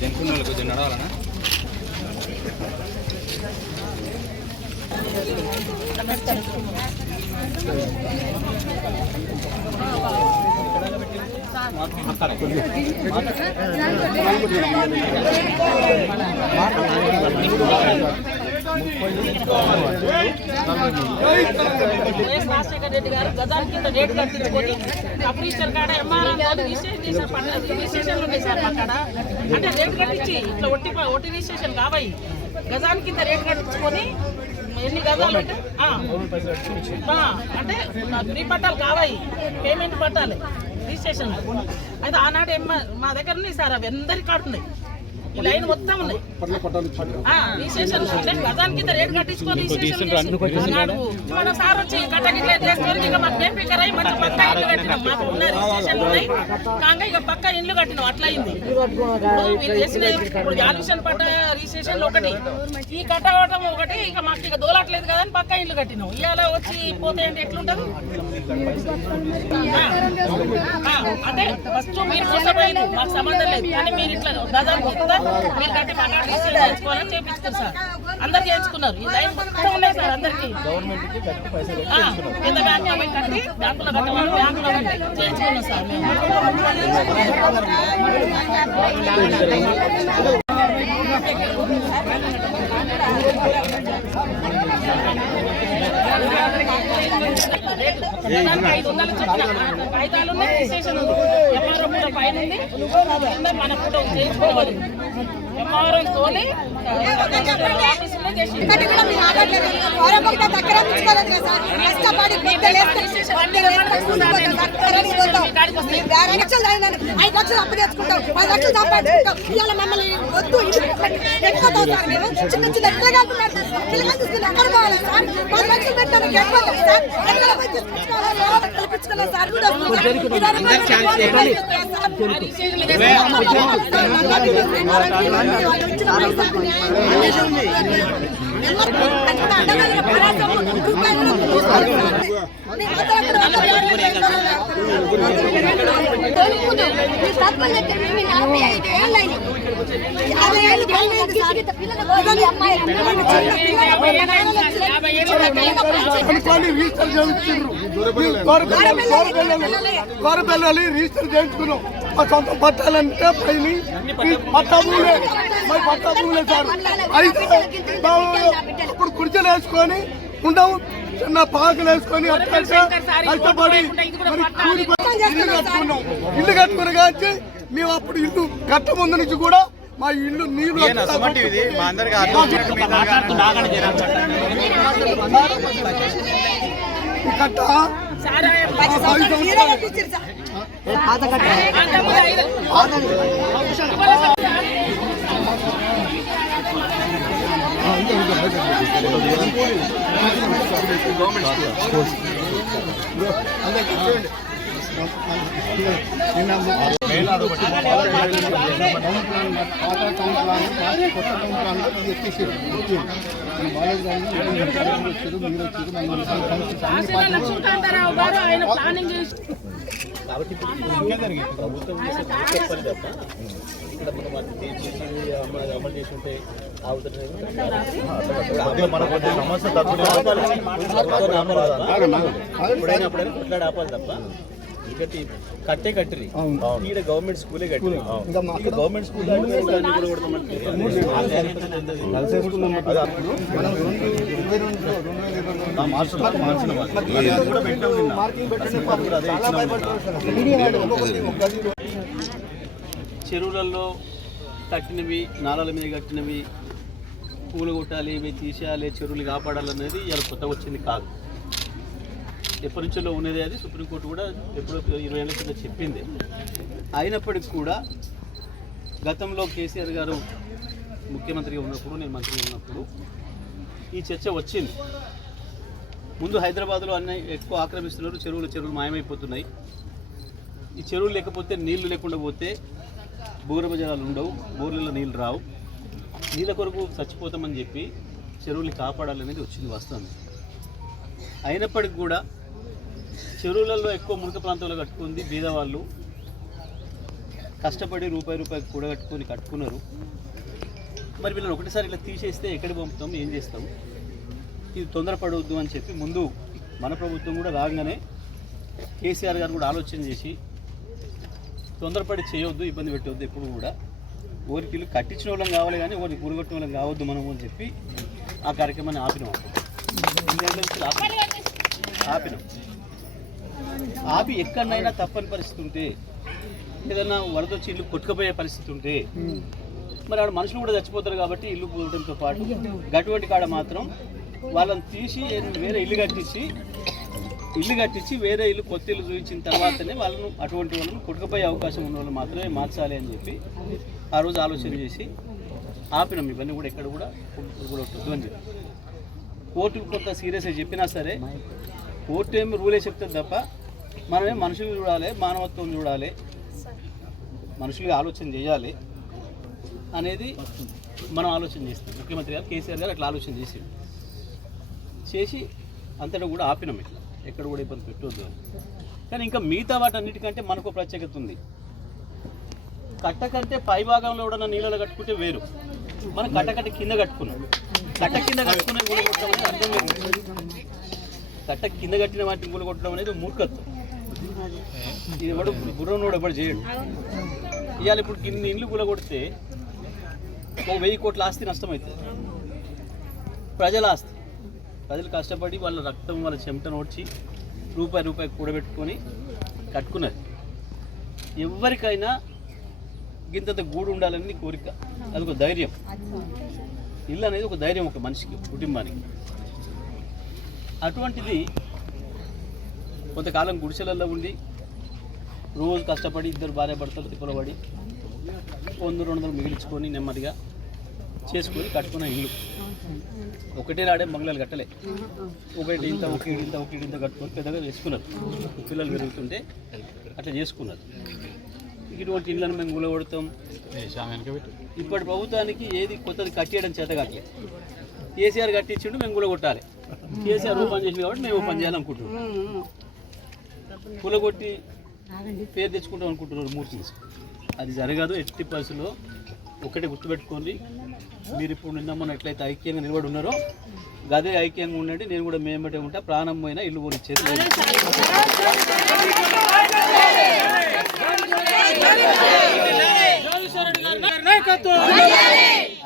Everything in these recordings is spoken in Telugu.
జనుకున్న వాళ్ళు కొంచెం నడవాలనా వైఎస్ రాజశేఖర రెడ్డి గారు గజాల కింద రేటు కట్టించుకొని అప్రీషర్ కాడ ఎంఆర్ఎం కాదు రిజిస్ట్రేషన్ చేశారు పన్నెండు రిజిస్ట్రేషన్లు ఉన్నాయి సార్ అక్కడ అంటే రేటు కట్టించి ఇట్లా ఒట్టి ప- ఒట్టి రిజిస్ట్రేషన్ కావాయి గజాల కింద రేటు కట్టించుకొని ఎన్ని గజాలు అంటే ఆ. ఆ, అంటే ఫ్రీ పట్టాలు కావాయి పేమెంట్ పట్టాలి రిజిస్ట్రేషన్ అయితే ఆనాడు మా దగ్గర ఉన్నాయి సార్ అవి అందరి కాడ ఈ లైన్ మొత్తం ఉన్నాయి. ఆ, రిజిస్ట్రేషన్ గజానికి రేటు కట్టించుకొని మన సార్ వచ్చి కట్టకి చేసుకొని ఇక మాకు మేము పిక్కర్ అయ్యి మంచి పక్క ఇల్లు కట్టినాం. మాకు ఉన్న రిజిస్ట్రేషన్ ఉన్నాయి. కాగా ఇక పక్క ఇల్లు కట్టినాం అట్లా అయింది. ఇప్పుడు వీళ్ళు చేసిన ఇప్పుడు యాలుషన్ పట్ట రిజిస్ట్రేషన్ ఒకటి. ఈ కట్టవటం ఒకటి ఇక మాకు ఇక దోలట్లేదు కదా అని పక్క ఇల్లు కట్టినాం. ఇవాళ వచ్చి పోతే అంటే ఎట్లుంటది అంటే ఫస్ట్ మీరు మోసపోయింది మాకు సంబంధం లేదు. కానీ మీరు ఇట్లా గజాలు కొత్త మీరు కట్టి మా కాడ రిజిస్టర్ చేయించుకోవాలని చేయించుకున్నారు సార్. అందరు చేయించుకున్నారు ఈ లైన్ మొత్తం ఉన్నాయి సార్ అందరికి. కింద బ్యాంక్లో పోయి కట్టి బ్యాంకులో కట్టమని బ్యాంకులో కట్టి చేయించుకున్నాం సార్ మేము. ఐదు వందలు చొప్పున కాగితాలు ఉన్నాయి, రిజిస్ట్రేషన్ ఉంది. ఎంఆర్ఓ కూడా పైన ఉంది. కింద మన ఫోటో చేయించుకోవాలి ఎంఆర్ఓ తోలి ఆఫీసులో వేరే ఐదు లక్షలు అప్పు తెచ్చుకుంటాం పది లక్షలు సంపాదించుకుంటాం ఇవాళ మమ్మల్ని వద్దు ఇల్లు ఎక్కిపోతాం సార్ మేము చిన్న చిన్న పిల్లగా పిల్లలు తీసుకుని ఎక్కడ పోవాలి సార్ పది లక్షలు పెట్టాను ఎక్కిపోతాం సార్ ఎక్కడ పోయి తీసుకొచ్చుకోవాలి ఎవరో కల్పించుకున్నాం సార్ కూడా వస్తుంది. ఇదాని రూపాయలు తీసుకోవాలి పిల్లలు రిజిస్టర్ చేయించుకున్నాం. మా సొంత పట్టాలంటే పైన. పట్టా భూములే మరి పట్టా భూములే సార్ అయితే ఇప్పుడు కుర్చీలు వేసుకొని ఉండవు చిన్న పాకలు వేసుకొని కష్టపడి ఇల్లు కట్టుకున్నాం ఇల్లు. కట్టుకున్న కాచి మేము అప్పుడు ఇల్లు కట్ట ముందు నుంచి కూడా మా ఇల్లు నీళ్ళు మా అందరికి అర్థం ఈ కట్ట సారా ఆ పది సంవత్సరాలు అంతకుముందు ఐదు ఆశల లక్ష్మీకాంతారావు గారు ఆయన ప్లానింగ్ చేసి ఎప్పుడైనా ఎప్పుడైనా కొట్లాడి ఆపాలి తప్ప కట్టే కట్టిరి ఈడ గవర్నమెంట్ స్కూలే. కట్టిరి ఇక గవర్నమెంట్ స్కూల్ చెరువులలో కట్టినవి నాలాల మీద కట్టినవి పూలు కొట్టాలి ఇవి తీసేయాలి చెరువులు కాపాడాలనేది ఇలా కొత్తగా వచ్చింది కాదు. ఎప్పటి నుంచో ఉన్నది అది. సుప్రీంకోర్టు కూడా ఎప్పుడో ఇరవై ఏళ్ళ కింద చెప్పింది. అయినప్పటికీ కూడా గతంలో కేసీఆర్ గారు ముఖ్యమంత్రిగా ఉన్నప్పుడు నేను మంత్రిగా ఉన్నప్పుడు ఈ చర్చ వచ్చింది. ముందు హైదరాబాద్లో అన్నీ ఎక్కువ ఆక్రమిస్తున్నారు. చెరువులు చెరువులు మాయమైపోతున్నాయి. ఈ చెరువులు లేకపోతే నీళ్ళు లేకుండా పోతే భూగర్భ జలాలు ఉండవు బోర్లలో నీళ్ళు రావు. నీళ్ళ కొరకు చచ్చిపోతామని చెప్పి చెరువుల్ని కాపాడాలనేది వచ్చింది వాస్తవం అయినప్పటికి కూడా చెరువులలో ఎక్కువ మునక ప్రాంతంలో కట్టుకుంది బీదవాళ్ళు కష్టపడి రూపాయి రూపాయి కూడగట్టుకొని కట్టుకున్నారు. మరి వీళ్ళని ఒకటిసారి ఇట్లా తీసేస్తే ఎక్కడికి పంపుతాం ఏం చేస్తాం? ఇది తొందరపడవద్దు అని చెప్పి ముందు మన ప్రభుత్వం కూడా రాగానే కేసీఆర్ గారు కూడా ఆలోచన చేసి తొందరపడి చేయొద్దు ఇబ్బంది పెట్టవద్దు ఎప్పుడు కూడా. ఇల్లు కట్టించిన వాళ్ళం కావాలి కానీ ఊరికి కూరగొట్టిన వాళ్ళం కావద్దు మనము అని చెప్పి ఆ కార్యక్రమాన్ని ఆపినాం. అప్పుడు. ఆపినాం. ఆపి ఎక్కడైనా తప్పని పరిస్థితి ఉంటే ఏదైనా వరద వచ్చి ఇల్లు కొట్టుకుపోయే పరిస్థితి ఉంటే మరి ఆడ మనుషులు కూడా చచ్చిపోతారు కాబట్టి ఇల్లు పోవడంతో పాటు గటువంటి కాడ మాత్రం వాళ్ళని తీసి వేరే ఇల్లు కట్టించి ఇల్లు కట్టించి వేరే ఇల్లు కొత్త ఇల్లు చూపించిన తర్వాతనే వాళ్ళను అటువంటి వాళ్ళను కొట్టుకుపోయే అవకాశం ఉన్న వాళ్ళు మాత్రమే మార్చాలి అని చెప్పి ఆ రోజు ఆలోచన చేసి ఆపినాం. ఇవన్నీ కూడా ఎక్కడ కూడా కూడా వద్దు అని చెప్పి. కోర్టుకు కొంత సీరియస్గా చెప్పినా సరే కోర్టు ఏమి రూలే చెప్తుంది తప్ప మనమే మనుషులు చూడాలి మానవత్వం చూడాలి మనుషులుగా ఆలోచన చేయాలి అనేది మనం ఆలోచన చేస్తాం. ముఖ్యమంత్రి గారు కేసీఆర్ గారు అట్లా ఆలోచన చేసి చేసి అంతటా కూడా ఆపినాం ఇట్లా. ఎక్కడ కూడా ఇబ్బంది పెట్టవద్దు అని. కానీ ఇంకా మిగతా వాటన్నిటికంటే మనకు ప్రత్యేకత ఉంది. కట్ట కంటే పై భాగంలో కూడా నీళ్ళలో కట్టుకుంటే వేరు. మనం కట్ట కట్ట కింద కట్టుకున్నాం. కట్ట కింద కట్టుకునే గుడి అర్థం లేదు కట్ట కింద కట్టిన వాటిని కూలగొట్టడం కొట్టడం అనేది మూర్ఖత్వం. ఇది ఎవడు బుర్రనోడు ఎవడు చేయడు. ఇవాళ ఇప్పుడు కింద ఇండ్లు గుల కొడితే ఒక వెయ్యి కోట్ల ఆస్తి నష్టమవుతుంది. ప్రజల ఆస్తి. ప్రజలు కష్టపడి వాళ్ళ రక్తం వాళ్ళ చెమటను ఓడ్చి రూపాయి రూపాయి కూడబెట్టుకొని కట్టుకున్నది. ఎవరికైనా గింతంత గూడు ఉండాలని కోరిక. అది ఒక ధైర్యం. ఇల్లు అనేది ఒక ధైర్యం ఒక మనిషికి కుటుంబానికి. అటువంటిది కొంతకాలం గుడిసెలలో ఉండి రోజు కష్టపడి ఇద్దరు భార్య భర్తలు తిప్పలబడి వంద రెండు వందలు మిగిలించుకొని నెమ్మదిగా చేసుకొని కట్టుకున్న ఇల్లు. ఒకటే నాడే మంగళాలు కట్టలే. ఒకటి ఇంత ఒకటి ఇంత ఒకటి ఇంత కట్టుకొని పెద్దగా చేసుకున్నారు పిల్లలు పెరుగుతుంటే అట్లా చేసుకున్నారు. ఇటువంటి ఇళ్ళను మేము గులగొడతాం ఇప్పటి ప్రభుత్వానికి ఏది కొత్తది కట్టేయడం చేత కట్టలేదు కేసీఆర్ కట్టించిండు మేము గులగొట్టాలి కేసీఆర్ ఓ పని చేసింది కాబట్టి మేము ఓ పని చేయాలనుకుంటున్నాం కూలగొట్టి పేరు తెచ్చుకుంటాం అనుకుంటున్నారు మూర్తి. అది జరగదు ఎట్టి పరిస్థితుల్లో ఒకటే గుర్తుపెట్టుకోండి. మీరు ఇప్పుడు నిన్న మొన్న ఎట్లయితే ఐక్యంగా నిలబడి ఉన్నారో గదే ఐక్యంగా ఉండండి నేను కూడా మేమటే ఉంటా ప్రాణం పోయినా ఇల్లు పోనిచ్చేది.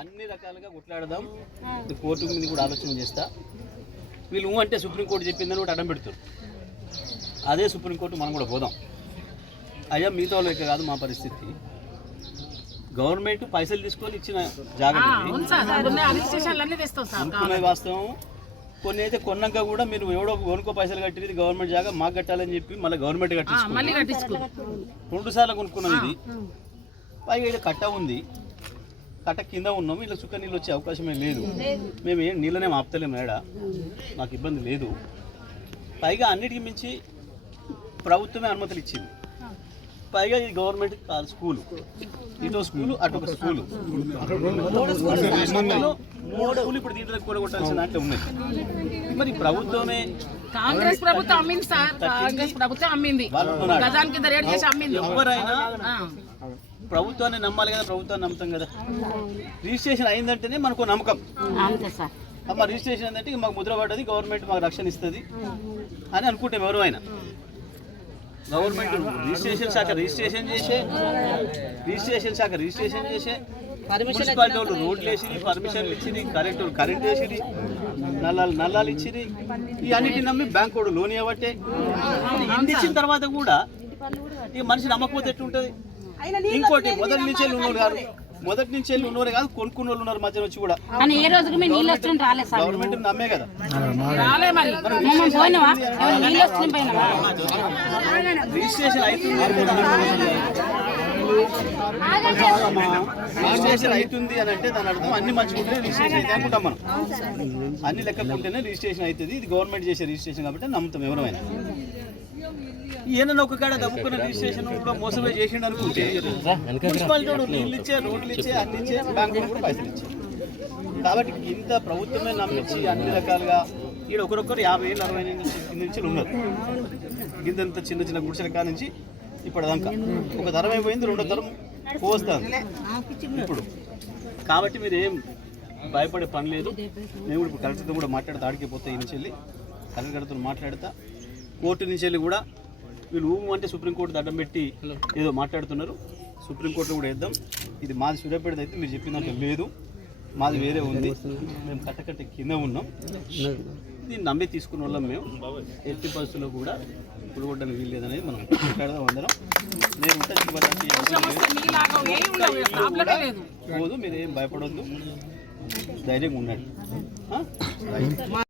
అన్ని రకాలుగా కొట్లాడదాం. కోర్టు మీద కూడా ఆలోచన చేస్తా. వీళ్ళు ఊ అంటే సుప్రీంకోర్టు చెప్పిందని కూడా అడ్డం పెడుతారు అదే సుప్రీంకోర్టు మనం కూడా పోదాం. అయ్యా మిగతా వాళ్ళు ఇక్కడ కాదు మా పరిస్థితి. గవర్నమెంట్ పైసలు తీసుకొని ఇచ్చిన జాగ్రత్త వాస్తవం. కొన్ని అయితే కొన్నాక కూడా మీరు ఎవడో కొనుక్కో పైసలు కట్టినది గవర్నమెంట్ జాగా మాకు కట్టాలని చెప్పి మళ్ళీ గవర్నమెంట్ కట్టించుకో రెండు సార్లు కొనుక్కున్నాం ఇది. పైగా కట్ట ఉంది. కట్ట కింద ఉన్నాం ఇలా చుక్క నీళ్ళు వచ్చే అవకాశమే లేదు. మేము ఏం నీళ్ళనే ఆపుతలేము మేడ. మాకు ఇబ్బంది లేదు. పైగా అన్నిటికి మించి ప్రభుత్వమే అనుమతులు ఇచ్చింది. పైగా ఇది గవర్నమెంట్ కాదు స్కూల్. ఇటో స్కూల్ అటొక స్కూల్. మూడు స్కూల్ ఇప్పుడు దీంట్లో కూడా కొట్టాల్సిన దాంట్లో ఉన్నాయి. మరి ప్రభుత్వమే కాంగ్రెస్ ప్రభుత్వం అమ్మింది సార్. కాంగ్రెస్ ప్రభుత్వం అమ్మింది. వాళ్ళు ఉన్నారు. గజానికి కింద రేట్ చేసి అమ్మింది. ఎవరైనా. ప్రభుత్వాన్ని నమ్మాలి కదా ప్రభుత్వాన్ని నమ్ముతాం కదా. రిజిస్ట్రేషన్ అయిందంటేనే మనకు నమ్మకం. అంతే సార్. అమ్మ రిజిస్ట్రేషన్ ఏంటంటే ఇక మాకు ముద్ర పడ్డది గవర్నమెంట్ మాకు రక్షణ ఇస్తుంది అని అనుకుంటాం ఎవరు అయినా. గవర్నమెంట్ రిజిస్ట్రేషన్ శాఖ రిజిస్ట్రేషన్ చేసే రిజిస్ట్రేషన్ శాఖ రిజిస్ట్రేషన్ చేసే మున్సిపాలిటీ వాళ్ళు రోడ్లు వేసిరి పర్మిషన్లు ఇచ్చిరి కరెంట్ వాళ్ళు కరెంట్ వేసిరి నల్లాలు నల్లాలు ఇచ్చిరి ఈ అన్నిటిని నమ్మి బ్యాంక్ కూడా లోన్ ఇవ్వబట్టే. ఇన్ని ఇచ్చిన తర్వాత కూడా ఈ మనిషి నమ్మకపోతే ఎట్లుంటుంది? ఇంకోటి మొదటి నుంచి ఉన్నోళ్ళు కాదు. మొదటి నుంచి వెళ్ళి ఉన్నోరే కాదు కొనుక్కున్న వాళ్ళు ఉన్నారు మధ్యన వచ్చి కూడా. అని ఏ రోజుకి మేము నీళ్ళు వస్తుంది రాలేదు సార్? గవర్నమెంట్ నమ్మే కదా. రాలే మరి. మేము పోయినావా? నీళ్ళు వస్తుంది పోయినావా? రిజిస్ట్రేషన్ అవుతుంది రిజిస్ట్రేషన్ అవుతుంది అని అంటే దాని అర్థం అన్ని మంచిగా ఉంటే రిజిస్ట్రేషన్ అయితే అనుకుంటాం మనం. అన్ని లెక్కకుంటేనే రిజిస్ట్రేషన్ అవుతుంది. ఇది గవర్నమెంట్ చేసే రిజిస్ట్రేషన్ కాబట్టి నమ్ముతాం ఎవరైనా ఈయన ఒక కాడ దమ్ముకున్న రిజిస్ట్రేషన్ కూడా మోసమే చేసిండు అనుకుంటే మున్సిపాలిటీ నీళ్ళు ఇచ్చే రోడ్లు ఇచ్చే అన్ని ఇచ్చే బ్యాంకులు కూడా పైసలు ఇచ్చే. కాబట్టి ఇంత ప్రభుత్వమే నమ్మించి అన్ని రకాలుగా ఈడ ఒకరొకరు యాభై ఏళ్ళు అరవై నుంచి నుంచి ఉన్నారు. ఇంతంత చిన్న చిన్న గుడిసెల కాడ నుంచి ఇప్పటిదాకా. ఒక తరం అయిపోయింది రెండో తరం పోస్తుంది. ఇప్పుడు కాబట్టి మీరు ఏం భయపడే పని లేదు. మేము ఇప్పుడు కలెక్టర్తో కూడా మాట్లాడితే ఆడికి పోతే ఈ నుంచి వెళ్ళి కలెక్టర్తో మాట్లాడతా. కోర్టు నుంచి వెళ్ళి కూడా వీళ్ళు ఊము అంటే సుప్రీంకోర్టు దండం పెట్టి ఏదో మాట్లాడుతున్నారు. సుప్రీంకోర్టులో కూడా వేద్దాం. ఇది మాది సూర్యాపేట అయితే మీరు చెప్పినట్టు లేదు. మాది వేరే ఉంది. మేము కట్టకట్ట కింద ఉన్నాం. దీన్ని నమ్మి తీసుకున్న వాళ్ళం మేము. ఎట్టి పరిస్థితుల్లో కూడా పులిగొట్టడానికి వీలు లేదనేది మనం మాట్లాడదాం అందరం. నేను పోదు మీరు ఏం భయపడొద్దు. ధైర్యంగా ఉండండి?